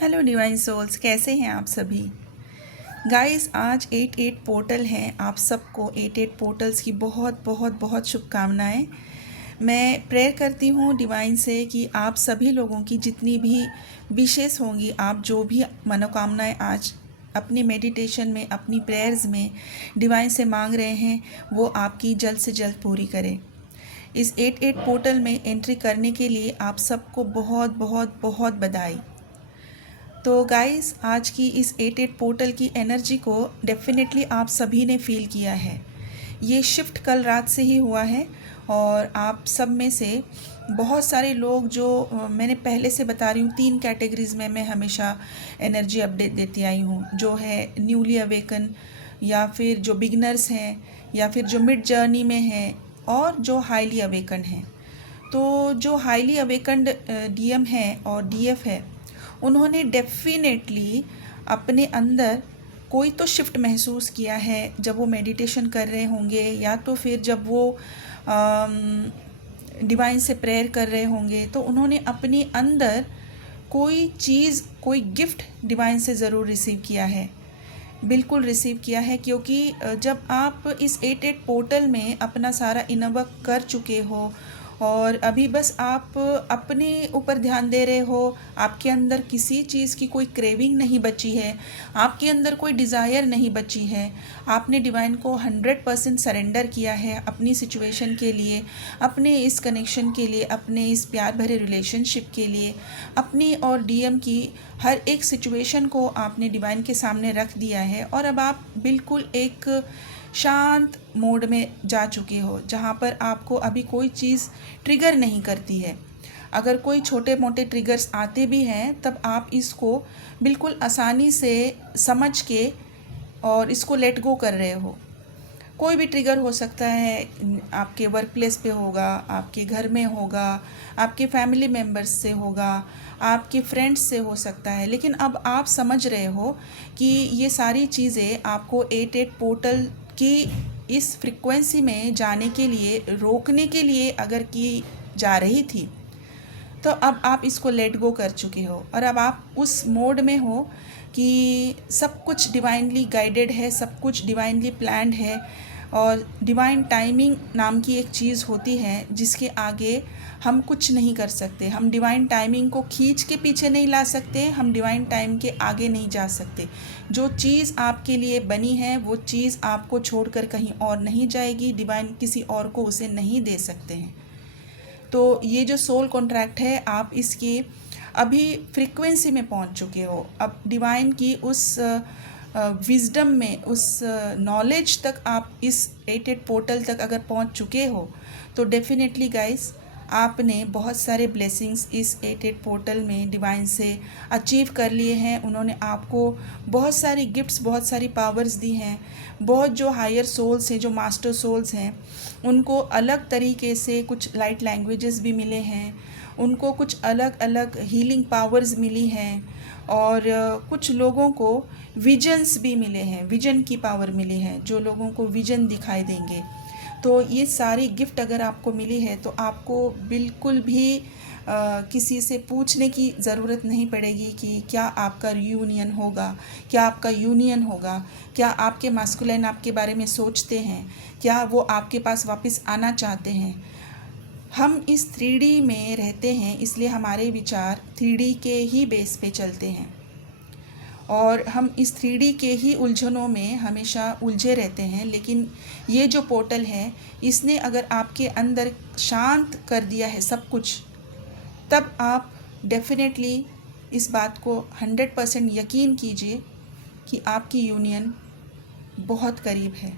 Hello divine souls, कैसे हैं आप सभी। गाइस, आज 88 पोर्टल हैं। आप सबको 88 पोर्टल्स की बहुत बहुत बहुत शुभकामनाएं। मैं प्रेयर करती हूँ डिवाइन से कि आप सभी लोगों की जितनी भी विशेष होंगी, आप जो भी मनोकामनाएं आज अपनी मेडिटेशन में, अपनी प्रेयर्स में डिवाइन से मांग रहे हैं, वो आपकी जल्द से जल्द पूरी करें। इस 88 पोर्टल में एंट्री करने के लिए आप सबको बहुत बहुत बहुत बधाई। तो गाइस, आज की इस 88 पोर्टल की एनर्जी को डेफिनेटली आप सभी ने फील किया है। ये शिफ्ट कल रात से ही हुआ है और आप सब में से बहुत सारे लोग जो मैंने पहले से बता रही हूँ, 3 कैटेगरीज में मैं हमेशा एनर्जी अपडेट देती आई हूँ, जो है न्यूली अवेकन, या फिर जो बिगनर्स हैं, या फिर जो मिड जर्नी में हैं, और जो हाईली अवेकन हैं। तो जो हाईली अवेकन्ड डीएम है और डीएफ है, उन्होंने डेफिनेटली अपने अंदर कोई तो शिफ्ट महसूस किया है जब वो मेडिटेशन कर रहे होंगे, या तो फिर जब वो डिवाइन से प्रेयर कर रहे होंगे, तो उन्होंने अपने अंदर कोई चीज़, कोई गिफ्ट डिवाइन से ज़रूर रिसीव किया है। बिल्कुल रिसीव किया है, क्योंकि जब आप इस 88 पोर्टल में अपना सारा इनर वर्क कर चुके हो और अभी बस आप अपने ऊपर ध्यान दे रहे हो, आपके अंदर किसी चीज़ की कोई क्रेविंग नहीं बची है, आपके अंदर कोई डिज़ायर नहीं बची है, आपने डिवाइन को 100% सरेंडर किया है अपनी सिचुएशन के लिए, अपने इस कनेक्शन के लिए, अपने इस प्यार भरे रिलेशनशिप के लिए, अपनी और डीएम की हर एक सिचुएशन को आपने डिवाइन के सामने रख दिया है। और अब आप बिल्कुल एक शांत मोड में जा चुके हो, जहाँ पर आपको अभी कोई चीज़ ट्रिगर नहीं करती है। अगर कोई छोटे मोटे ट्रिगर्स आते भी हैं, तब आप इसको बिल्कुल आसानी से समझ के और इसको लेट गो कर रहे हो। कोई भी ट्रिगर हो सकता है, आपके वर्क प्लेस पे होगा, आपके घर में होगा, आपके फैमिली मेम्बर्स से होगा, आपके फ्रेंड्स से हो सकता है, लेकिन अब आप समझ रहे हो कि ये सारी चीज़ें आपको 88 पोर्टल की इस फ्रिक्वेंसी में जाने के लिए, रोकने के लिए अगर की जा रही थी, तो अब आप इसको लेट गो कर चुके हो और अब आप उस मोड में हो कि सब कुछ डिवाइनली गाइडेड है, सब कुछ डिवाइनली प्लान्ड है। और डिवाइन टाइमिंग नाम की एक चीज़ होती है जिसके आगे हम कुछ नहीं कर सकते। हम डिवाइन टाइमिंग को खींच के पीछे नहीं ला सकते, हम डिवाइन टाइम के आगे नहीं जा सकते। जो चीज़ आपके लिए बनी है वो चीज़ आपको छोड़कर कहीं और नहीं जाएगी, डिवाइन किसी और को उसे नहीं दे सकते हैं। तो ये जो सोल कॉन्ट्रैक्ट है, आप इसकी अभी फ्रीक्वेंसी में पहुंच चुके हो। अब डिवाइन की उस विजडम में, उस नॉलेज तक आप इस 88 पोर्टल तक अगर पहुंच चुके हो, तो डेफिनेटली गाइस, आपने बहुत सारे ब्लेसिंग्स इस 88 पोर्टल में डिवाइन से अचीव कर लिए हैं। उन्होंने आपको बहुत सारी गिफ्ट्स, बहुत सारी पावर्स दी हैं। बहुत जो हायर सोल्स हैं, जो मास्टर सोल्स हैं, उनको अलग तरीके से कुछ लाइट लैंग्वेजेस भी मिले हैं, उनको कुछ अलग अलग हीलिंग पावर्स मिली हैं, और कुछ लोगों को विजन्स भी मिले हैं, विजन की पावर मिली है, जो लोगों को विजन दिखाई देंगे। तो ये सारी गिफ्ट अगर आपको मिली है, तो आपको बिल्कुल भी किसी से पूछने की ज़रूरत नहीं पड़ेगी कि क्या आपका यूनियन होगा, क्या आपका यूनियन होगा, क्या आपके मास्कुलिन आपके बारे में सोचते हैं, क्या वो आपके पास वापस आना चाहते हैं। हम इस 3D में रहते हैं, इसलिए हमारे विचार 3D के ही बेस पे चलते हैं और हम इस 3D के ही उलझनों में हमेशा उलझे रहते हैं। लेकिन ये जो पोर्टल है, इसने अगर आपके अंदर शांत कर दिया है सब कुछ, तब आप डेफिनेटली इस बात को 100% यकीन कीजिए कि आपकी यूनियन बहुत करीब है,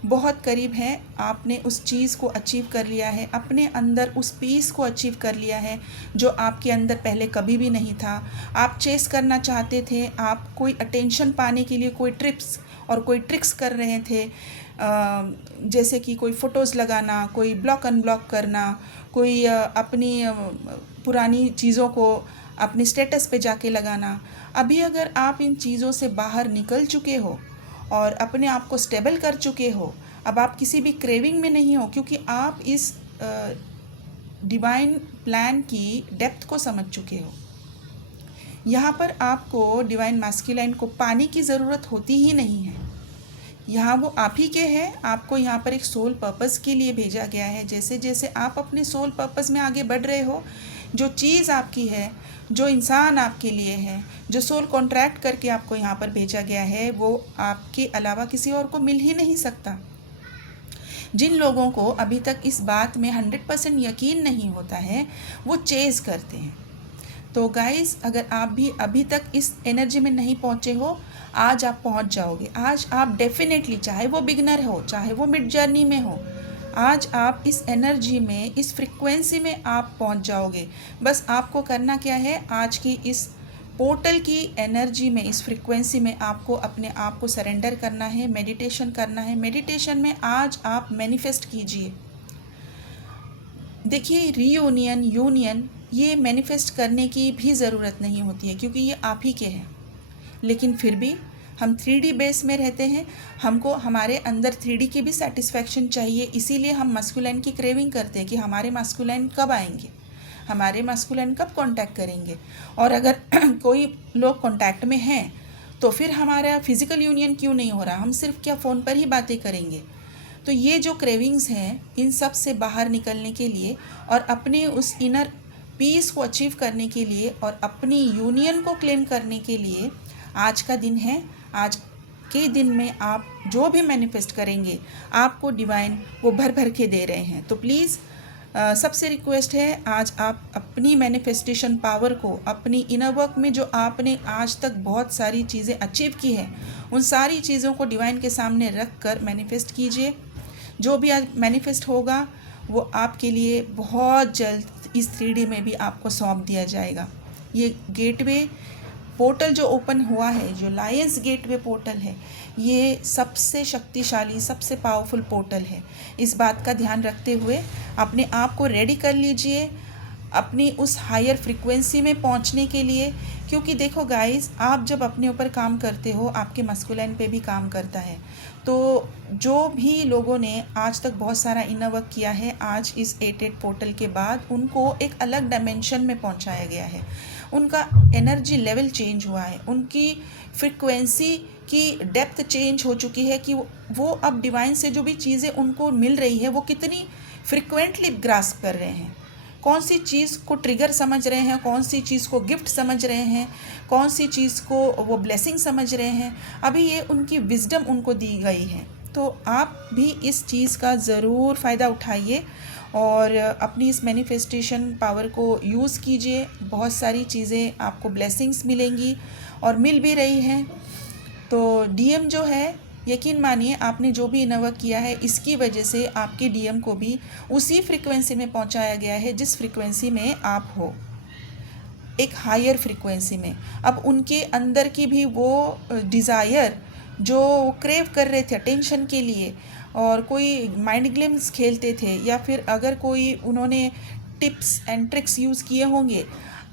बहुत करीब है। आपने उस चीज़ को अचीव कर लिया है, अपने अंदर उस पीस को अचीव कर लिया है जो आपके अंदर पहले कभी भी नहीं था। आप चेस करना चाहते थे, आप कोई अटेंशन पाने के लिए कोई ट्रिप्स और कोई ट्रिक्स कर रहे थे, जैसे कि कोई फ़ोटोज़ लगाना, कोई ब्लॉक अनब्लॉक करना, कोई अपनी पुरानी चीज़ों को अपने स्टेटस पे जाके लगाना। अभी अगर आप इन चीज़ों से बाहर निकल चुके हो और अपने आप को स्टेबल कर चुके हो, अब आप किसी भी क्रेविंग में नहीं हो, क्योंकि आप इस डिवाइन प्लान की डेप्थ को समझ चुके हो। यहाँ पर आपको डिवाइन मैस्कुलाइन को पाने की ज़रूरत होती ही नहीं है। यहाँ वो आप ही के हैं, आपको यहाँ पर एक सोल पर्पस के लिए भेजा गया है। जैसे जैसे आप अपने सोल पर्पस में आगे बढ़ रहे हो, जो चीज़ आपकी है, जो इंसान आपके लिए है, जो सोल कॉन्ट्रैक्ट करके आपको यहाँ पर भेजा गया है, वो आपके अलावा किसी और को मिल ही नहीं सकता। जिन लोगों को अभी तक इस बात में 100% यकीन नहीं होता है, वो चेज़ करते हैं। तो गाइस, अगर आप भी अभी तक इस एनर्जी में नहीं पहुँचे हो, आज आप पहुँच जाओगे। आज आप डेफिनेटली, चाहे वो बिगनर हो, चाहे वो मिड जर्नी में हो, आज आप इस एनर्जी में, इस फ्रिक्वेंसी में आप पहुँच जाओगे। बस आपको करना क्या है, आज की इस पोर्टल की एनर्जी में, इस फ्रिक्वेंसी में आपको अपने आप को सरेंडर करना है, मेडिटेशन करना है। मेडिटेशन में आज आप मैनिफेस्ट कीजिए। देखिए, रीयूनियन, यूनियन, ये मैनिफेस्ट करने की भी ज़रूरत नहीं होती है, क्योंकि ये आप ही के हैं। लेकिन फिर भी हम 3D बेस में रहते हैं, हमको हमारे अंदर 3D की भी सेटिस्फैक्शन चाहिए। इसीलिए हम मस्कुलाइन की क्रेविंग करते हैं कि हमारे मस्कुलाइन कब आएंगे, हमारे मस्कुलाइन कब कांटेक्ट करेंगे। और अगर कोई लोग कांटेक्ट में हैं, तो फिर हमारा फिज़िकल यूनियन क्यों नहीं हो रहा? हम सिर्फ क्या फ़ोन पर ही बातें करेंगे? तो ये जो क्रेविंग्स हैं, इन सब से बाहर निकलने के लिए और अपने उस इनर पीस को अचीव करने के लिए और अपनी यूनियन को क्लेम करने के लिए आज का दिन है। आज के दिन में आप जो भी मैनिफेस्ट करेंगे, आपको डिवाइन वो भर भर के दे रहे हैं। तो प्लीज़ सबसे रिक्वेस्ट है, आज आप अपनी मैनिफेस्टेशन पावर को, अपनी इनर वर्क में जो आपने आज तक बहुत सारी चीज़ें अचीव की हैं, उन सारी चीज़ों को डिवाइन के सामने रख कर मैनिफेस्ट कीजिए। जो भी आज मैनिफेस्ट होगा, वो आपके लिए बहुत जल्द इस 3D में भी आपको सौंप दिया जाएगा। ये गेटवे पोर्टल जो ओपन हुआ है, जो लायंस गेटवे पोर्टल है, ये सबसे शक्तिशाली, सबसे पावरफुल पोर्टल है। इस बात का ध्यान रखते हुए अपने आप को रेडी कर लीजिए अपनी उस हायर फ्रीक्वेंसी में पहुंचने के लिए। क्योंकि देखो गाइस, आप जब अपने ऊपर काम करते हो, आपके मस्कुलाइन पे भी काम करता है। तो जो भी लोगों ने आज तक बहुत सारा इनर वर्क किया है, आज इस 88 पोर्टल के बाद उनको एक अलग डायमेंशन में पहुंचाया गया है। उनका एनर्जी लेवल चेंज हुआ है, उनकी फ्रिक्वेंसी की डेप्थ चेंज हो चुकी है कि वो अब डिवाइन से जो भी चीज़ें उनको मिल रही है, वो कितनी फ्रिक्वेंटली ग्रास्प कर रहे हैं, कौन सी चीज़ को ट्रिगर समझ रहे हैं, कौन सी चीज़ को गिफ्ट समझ रहे हैं, कौन सी चीज़ को वो ब्लेसिंग समझ रहे हैं। अभी ये उनकी विजडम उनको दी गई है। तो आप भी इस चीज़ का ज़रूर फ़ायदा उठाइए और अपनी इस मैनिफेस्टेशन पावर को यूज़ कीजिए। बहुत सारी चीज़ें आपको ब्लेसिंग्स मिलेंगी और मिल भी रही हैं। तो डीएम जो है, यकीन मानिए, आपने जो भी इनर वर्क किया है, इसकी वजह से आपके डीएम को भी उसी फ्रीक्वेंसी में पहुंचाया गया है जिस फ्रीक्वेंसी में आप हो, एक हायर फ्रीक्वेंसी में। अब उनके अंदर की भी वो डिज़ायर जो क्रेव कर रहे थे अटेंशन के लिए, और कोई माइंड गेम्स खेलते थे, या फिर अगर कोई उन्होंने टिप्स एंड ट्रिक्स यूज़ किए होंगे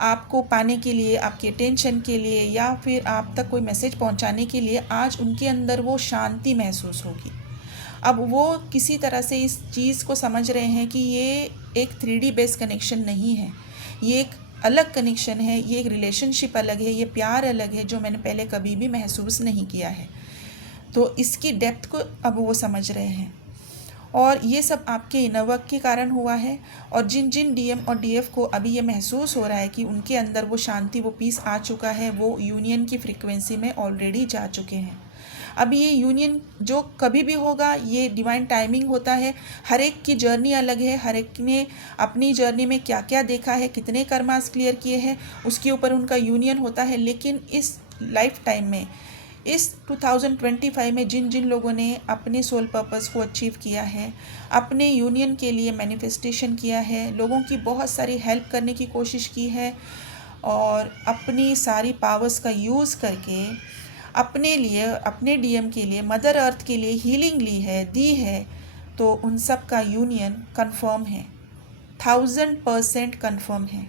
आपको पाने के लिए, आपकी अटेंशन के लिए, या फिर आप तक कोई मैसेज पहुंचाने के लिए, आज उनके अंदर वो शांति महसूस होगी। अब वो किसी तरह से इस चीज़ को समझ रहे हैं कि ये एक 3D बेस्ड कनेक्शन नहीं है, ये एक अलग कनेक्शन है, ये एक रिलेशनशिप अलग है, ये प्यार अलग है जो मैंने पहले कभी भी महसूस नहीं किया है। तो इसकी डेप्थ को अब वो समझ रहे हैं, और ये सब आपके इनर वर्क के कारण हुआ है। और जिन जिन डीएम और डीएफ को अभी ये महसूस हो रहा है कि उनके अंदर वो शांति, वो पीस आ चुका है, वो यूनियन की फ्रीक्वेंसी में ऑलरेडी जा चुके हैं। अब ये यूनियन जो कभी भी होगा, ये डिवाइन टाइमिंग होता है। हर एक की जर्नी अलग है, हर एक ने अपनी जर्नी में क्या क्या देखा है, कितने कर्मास क्लियर किए हैं, उसके ऊपर उनका यूनियन होता है। लेकिन इस लाइफ टाइम में, इस 2025 में जिन जिन लोगों ने अपने सोल पर्पस को अचीव किया है, अपने यूनियन के लिए मैनिफेस्टेशन किया है, लोगों की बहुत सारी हेल्प करने की कोशिश की है, और अपनी सारी पावर्स का यूज़ करके अपने लिए, अपने डीएम के लिए, मदर अर्थ के लिए हीलिंग ली है, दी है, तो उन सब का यूनियन कंफर्म है, 1000% कंफर्म है।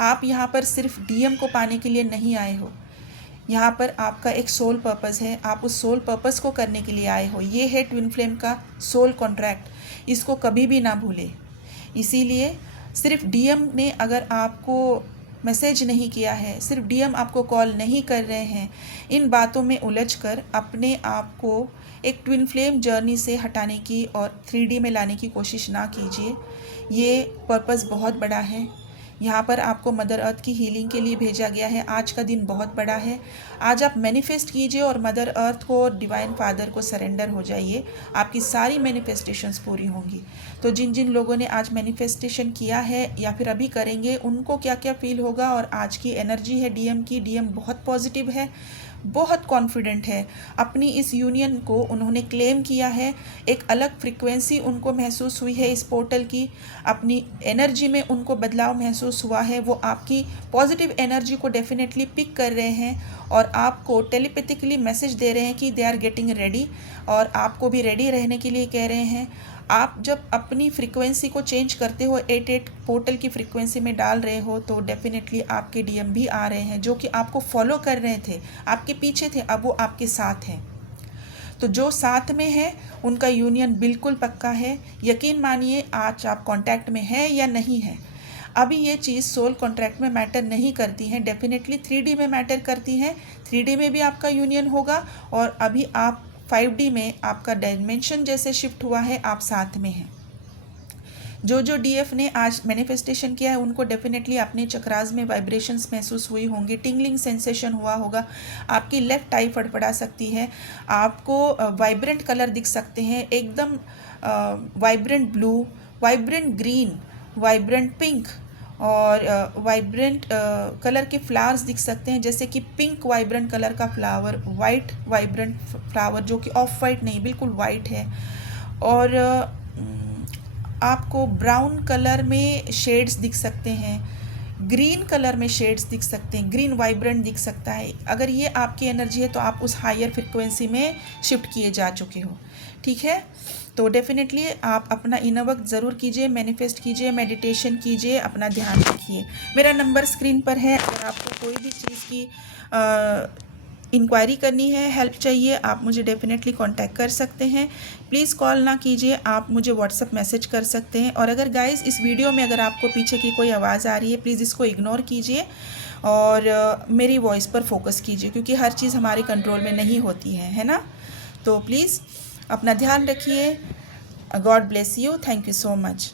आप यहाँ पर सिर्फ डीएम को पाने के लिए नहीं आए हो, यहाँ पर आपका एक सोल पर्पस है, आप उस सोल पर्पस को करने के लिए आए हो। ये है ट्विन फ्लेम का सोल कॉन्ट्रैक्ट, इसको कभी भी ना भूले। इसीलिए सिर्फ डीएम ने अगर आपको मैसेज नहीं किया है, सिर्फ डीएम आपको कॉल नहीं कर रहे हैं, इन बातों में उलझकर अपने आप को एक ट्विन फ्लेम जर्नी से हटाने की और 3D में लाने की कोशिश ना कीजिए। ये पर्पस बहुत बड़ा है। यहाँ पर आपको मदर अर्थ की हीलिंग के लिए भेजा गया है। आज का दिन बहुत बड़ा है। आज आप मैनिफेस्ट कीजिए और मदर अर्थ को और डिवाइन फादर को सरेंडर हो जाइए। आपकी सारी मैनिफेस्टेशंस पूरी होंगी। तो जिन जिन लोगों ने आज मैनिफेस्टेशन किया है या फिर अभी करेंगे, उनको क्या क्या फील होगा और आज की एनर्जी है डीएम की, डीएम बहुत पॉजिटिव है, बहुत कॉन्फिडेंट है। अपनी इस यूनियन को उन्होंने क्लेम किया है। एक अलग फ्रिक्वेंसी उनको महसूस हुई है इस पोर्टल की। अपनी एनर्जी में उनको बदलाव महसूस हुआ है। वो आपकी पॉजिटिव एनर्जी को डेफिनेटली पिक कर रहे हैं और आपको टेलीपैथिकली मैसेज दे रहे हैं कि दे आर गेटिंग रेडी, और आपको भी रेडी रहने के लिए कह रहे हैं। आप जब अपनी फ्रीक्वेंसी को चेंज करते हो, 88 पोर्टल की फ्रीक्वेंसी में डाल रहे हो, तो डेफिनेटली आपके डीएम भी आ रहे हैं जो कि आपको फॉलो कर रहे थे, आपके पीछे थे, अब वो आपके साथ हैं। तो जो साथ में है उनका यूनियन बिल्कुल पक्का है। यकीन मानिए, आज आप कांटेक्ट में है या नहीं है, अभी ये चीज़ सोल कॉन्ट्रैक्ट में मैटर नहीं करती हैं, डेफिनेटली 3D में मैटर करती हैं। 3D में भी आपका यूनियन होगा और अभी आप 5D में आपका डायमेंशन जैसे शिफ्ट हुआ है, आप साथ में हैं। जो जो डीएफ ने आज मैनिफेस्टेशन किया है उनको डेफिनेटली अपने चक्रास में वाइब्रेशंस महसूस हुई होंगी, टिंगलिंग सेंसेशन हुआ होगा। आपकी लेफ्ट आई फड़फड़ा सकती है, आपको वाइब्रेंट कलर दिख सकते हैं, एकदम vibrant blue, vibrant green, vibrant pink और वाइब्रेंट कलर के फ्लावर्स दिख सकते हैं, जैसे कि पिंक वाइब्रेंट कलर का फ्लावर, वाइट वाइब्रेंट फ्लावर जो कि ऑफ वाइट नहीं बिल्कुल वाइट है, और आपको ब्राउन कलर में शेड्स दिख सकते हैं, ग्रीन कलर में शेड्स दिख सकते हैं, ग्रीन वाइब्रेंट दिख सकता है। अगर ये आपकी एनर्जी है तो आप उस हायर फ्रिक्वेंसी में शिफ्ट किए जा चुके हो। ठीक है, तो डेफिनेटली आप अपना इनर वर्क ज़रूर कीजिए, मैनिफेस्ट कीजिए, मेडिटेशन कीजिए, अपना ध्यान रखिए। मेरा नंबर स्क्रीन पर है। अगर आपको कोई भी चीज़ की इंक्वायरी करनी है, हेल्प चाहिए, आप मुझे डेफिनेटली कांटेक्ट कर सकते हैं। प्लीज़ कॉल ना कीजिए, आप मुझे व्हाट्सअप मैसेज कर सकते हैं। और अगर गाइस इस वीडियो में अगर आपको पीछे की कोई आवाज़ आ रही है, प्लीज़ इसको इग्नोर कीजिए और मेरी वॉइस पर फोकस कीजिए, क्योंकि हर चीज़ हमारे कंट्रोल में नहीं होती है ना। तो प्लीज़ अपना ध्यान रखिए। God bless you. Thank you so much.